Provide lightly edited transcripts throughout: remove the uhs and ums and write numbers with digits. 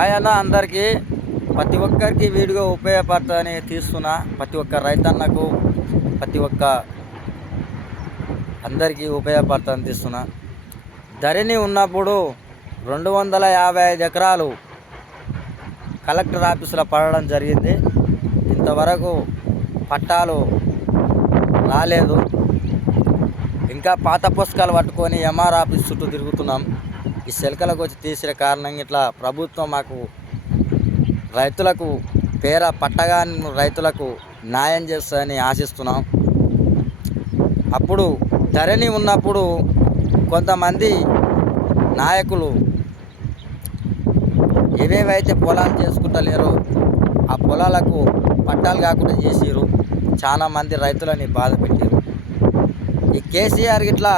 ఆయన అందరికీ ప్రతి ఒక్కరికి వీడియో ఉపయోగపడుతుందని తీస్తున్నా. ప్రతి ఒక్క రైతన్నకు ప్రతి ఒక్క అందరికీ ఉపయోగపడుతుందని తీస్తున్నా. ధరణి ఉన్నప్పుడు 255 ఎకరాలు కలెక్టర్ ఆఫీసులో పడడం జరిగింది. ఇంతవరకు పట్టాలు రాలేదు. ఇంకా పాత పుస్తకాలు పట్టుకొని ఎంఆర్ ఆఫీస్ చుట్టూ తిరుగుతున్నాం. ఈ శిల్కలకు వచ్చి తీసిన కారణంగా ఇట్లా ప్రభుత్వం మాకు రైతులకు పట్టగాని రైతులకు న్యాయం చేస్తుందని ఆశిస్తున్నాం. అప్పుడు ధరణి ఉన్నప్పుడు కొంతమంది నాయకులు ఏవేవైతే పొలాలు చేసుకుంటలేరో ఆ పొలాలకు పట్టాలు కాకుండా చేసిరు. చాలా మంది రైతులని బాధ పెట్టారు. ఈ కేసీఆర్ ఇట్లా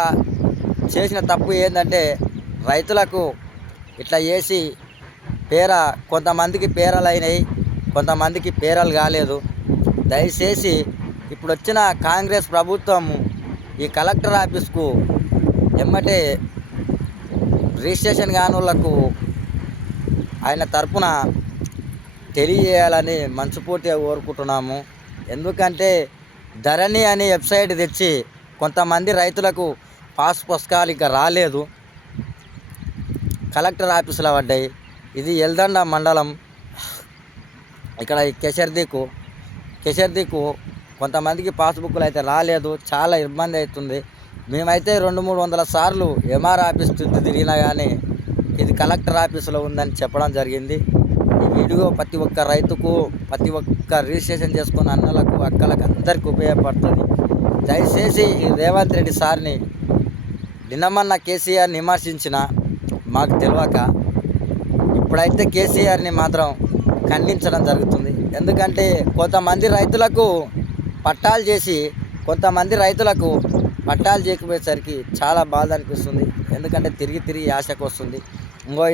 చేసిన తప్పు ఏంటంటే రైతులకు ఇట్లా చేసి కొంతమందికి పేరలు అయినాయి, కొంతమందికి పేరలు కాలేదు. దయచేసి ఇప్పుడు వచ్చిన కాంగ్రెస్ ప్రభుత్వం ఈ కలెక్టర్ ఆఫీస్కు ఎమ్మటే రిజిస్ట్రేషన్ కాని వాళ్ళకు ఆయన తరపున తెలియజేయాలని మనస్ఫూర్తిగా కోరుకుంటున్నాము. ఎందుకంటే ధరణి అనే వెబ్సైట్ తెచ్చి కొంతమంది రైతులకు పాస్ పుస్తకాలు ఇంకా రాలేదు, కలెక్టర్ ఆఫీసులో పడ్డాయి. ఇది ఎల్దండ మండలం. ఇక్కడ కెషర్దీకు కొంతమందికి పాస్బుక్లు అయితే రాలేదు. చాలా ఇబ్బంది అవుతుంది. మేమైతే 200-300 సార్లు ఎంఆర్ ఆఫీస్ చుట్టూ తిరిగినా కానీ ఇది కలెక్టర్ ఆఫీసులో ఉందని చెప్పడం జరిగింది. ఈ వీడియో ప్రతి ఒక్క రైతుకు, ప్రతి ఒక్క రిజిస్ట్రేషన్ చేసుకున్న అన్నలకు, అక్కలకు అందరికీ ఉపయోగపడుతుంది. దయచేసి ఈ రేవంత్ రెడ్డి సార్ని నిన్నమన్న కేసీఆర్ని విమర్శించిన మాకు తెలియక ఇప్పుడైతే కేసీఆర్ని మాత్రం ఖండించడం జరుగుతుంది. ఎందుకంటే కొంతమంది రైతులకు పట్టాలు చేసి కొంతమంది రైతులకు పట్టాలు చేయకపోయేసరికి చాలా బాధ అనిపిస్తుంది. ఎందుకంటే తిరిగి ఆశకు వస్తుంది.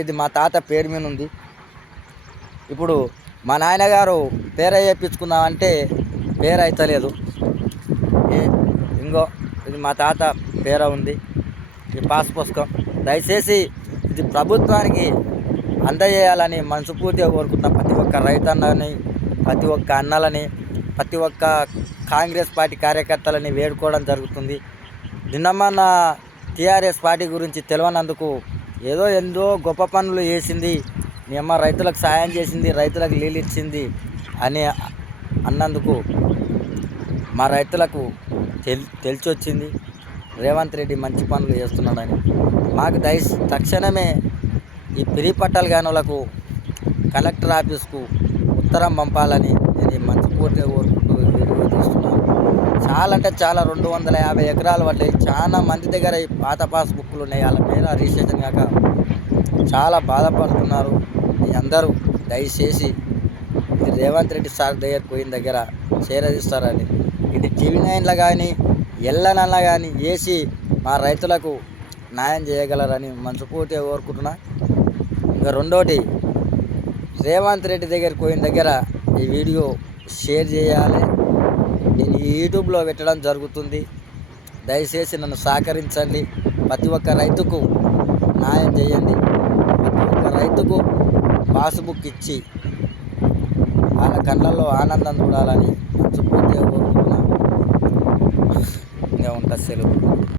ఇది మా తాత పేరు మీద ఉంది. ఇప్పుడు మా నాయనగారు పేరు వేయించుకుందామంటే పేరు అవుతలేదు. ఇది మా తాత పేరు ఉంది, ఈ పాస్ పుస్తకం. దయచేసి ఇది ప్రభుత్వానికి అందజేయాలని మనస్ఫూర్తిగా కోరుకుంటున్న ప్రతి ఒక్క రైతన్నని, ప్రతి ఒక్క అన్నలని, ప్రతి ఒక్క కాంగ్రెస్ పార్టీ కార్యకర్తలని వేడుకోవడం జరుగుతుంది. నిన్నమన్న టీఆర్ఎస్ పార్టీ గురించి తెలియనందుకు ఎంతో గొప్ప పనులు చేసింది, మీ అమ్మ రైతులకు సాయం చేసింది, రైతులకు నీళ్ళు ఇచ్చింది అని అన్నందుకు మా రైతులకు తెలిసి వచ్చింది రేవంత్ రెడ్డి మంచి పనులు చేస్తున్నాడని. మాకు తక్షణమే ఈ ఫ్రీ పట్టాలు కాని వాళ్ళకు కలెక్టర్ ఆఫీస్కు ఉత్తరం పంపాలని నేను మనస్ఫూర్తిగా కోరుకుంటూ వీడియో తీస్తున్నాను. చాలా అంటే చాలా 250 ఎకరాలు పడ్డాయి. చాలా మంది దగ్గర ఈ పాత పాస్బుక్లు ఉన్నాయి, వాళ్ళ పేరు రిజిస్ట్రేషన్ కాక చాలా బాధపడుతున్నారు. మీ అందరూ దయచేసి ఇది రేవంత్ రెడ్డి సార్ దగ్గర పోయిన దగ్గర చేరదీస్తారని, ఇది TV9లో కానీ ఎల్లనల్లా కానీ వేసి మా రైతులకు న్యాయం చేయగలరని మనస్ఫూర్తిగా కోరుకుంటున్నా. ఇంకా రెండోటి, రేవంత్ రెడ్డి దగ్గరికి పోయిన దగ్గర ఈ వీడియో షేర్ చేయాలి. నేను యూట్యూబ్లో పెట్టడం జరుగుతుంది. దయచేసి నన్ను సహకరించండి. ప్రతి ఒక్క రైతుకు న్యాయం చేయండి. ప్రతి ఒక్క రైతుకు పాస్బుక్ ఇచ్చి వాళ్ళ కళ్ళల్లో ఆనందం చూడాలని మనస్ఫూర్తిగా కోరుకుంటున్నా. ఇంకా ఉంటుంది సెలవు.